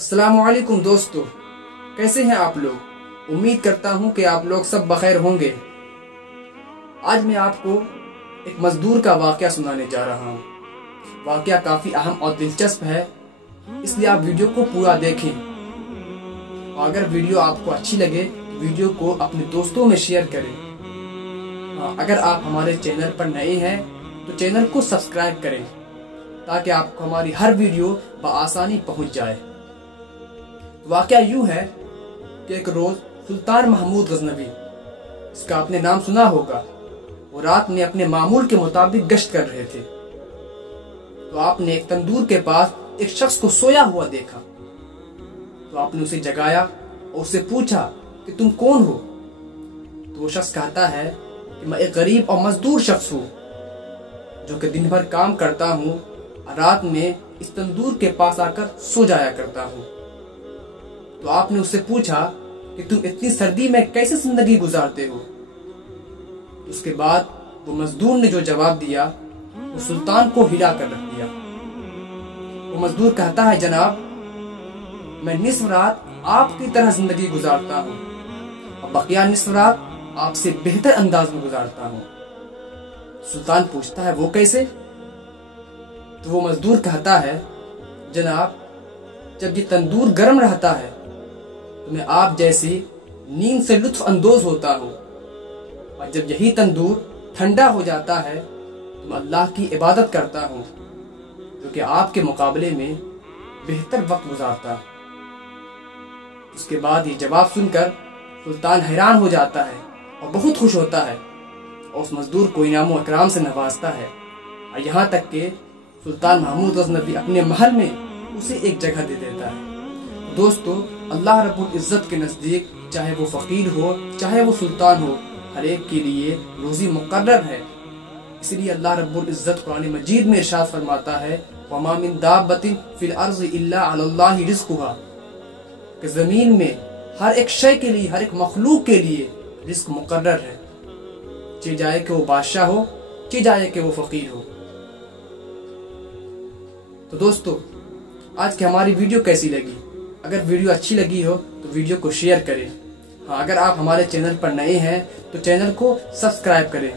अस्सलाम वालेकुम दोस्तों, कैसे हैं आप लोग। उम्मीद करता हूं कि आप लोग सब बखैर होंगे। आज मैं आपको एक मजदूर का वाकया सुनाने जा रहा हूं। वाकया काफ़ी अहम और दिलचस्प है, इसलिए आप वीडियो को पूरा देखें। और अगर वीडियो आपको अच्छी लगे तो वीडियो को अपने दोस्तों में शेयर करें। अगर आप हमारे चैनल पर नए हैं तो चैनल को सब्सक्राइब करें ताकि आपको हमारी हर वीडियो बआसानी पहुंच जाए। वाकया यूं है कि एक रोज सुल्तान महमूद गजनवी, इसका आपने नाम सुना होगा, वो रात में अपने मामूल के मुताबिक गश्त कर रहे थे। तो आपने एक तंदूर के पास एक शख्स को सोया हुआ देखा। तो आपने उसे जगाया और उससे पूछा कि तुम कौन हो। तो वो शख्स कहता है कि मैं एक गरीब और मजदूर शख्स हूँ जो कि दिन भर काम करता हूँ और रात में इस तंदूर के पास आकर सो जाया करता हूँ। तो आपने उससे पूछा कि तुम इतनी सर्दी में कैसे जिंदगी गुजारते हो। उसके बाद वो मजदूर ने जो जवाब दिया वो सुल्तान को हिला कर रख दिया। वो मजदूर कहता है, जनाब, मैं निस्फ रात आपकी तरह जिंदगी गुजारता हूँ और बकिया निस्फ रात आपसे बेहतर अंदाज में गुजारता हूँ। सुल्तान पूछता है, वो कैसे। तो वो मजदूर कहता है, जनाब, जब ये तंदूर गर्म रहता है तो मैं आप जैसी नींद से लुत्फ अंदोज होता हूँ, और जब यही तंदूर ठंडा हो जाता है तो मैं अल्लाह की इबादत करता हूँ जो कि आपके मुकाबले में बेहतर वक्त गुजारता है। उसके बाद ये जवाब सुनकर सुल्तान हैरान हो जाता है और बहुत खुश होता है और उस मजदूर को इनाम और इकराम से नवाजता है। और यहाँ तक कि सुल्तान महमूद गजनवी अपने महल में उसे एक जगह दे देता है। दोस्तों, अल्लाह रब्बुल इज़्ज़त के नज़दीक चाहे वो फ़कीर हो चाहे वो सुल्तान हो, हर एक के लिए रोज़ी मुक़र्रर है। इसलिए अल्लाह रब्बुल इज़्ज़त कुरान मजीद में इरशाद फरमाता है, वमा मिन दाब्बतिन फिल अर्ज़ि इल्ला अलल्लाहि रिज़्क़ुहा, कि ज़मीन में हर एक शय के लिए, हर एक मखलूक के लिए रिज़्क़ मुक़र्रर है, चाहे जाए कि वो बादशाह हो चाहे जाए कि वो फ़कीर हो। तो दोस्तों, आज की हमारी वीडियो कैसी लगी। अगर वीडियो अच्छी लगी हो तो वीडियो को शेयर करें। अगर आप हमारे चैनल पर नए हैं तो चैनल को सब्सक्राइब करें।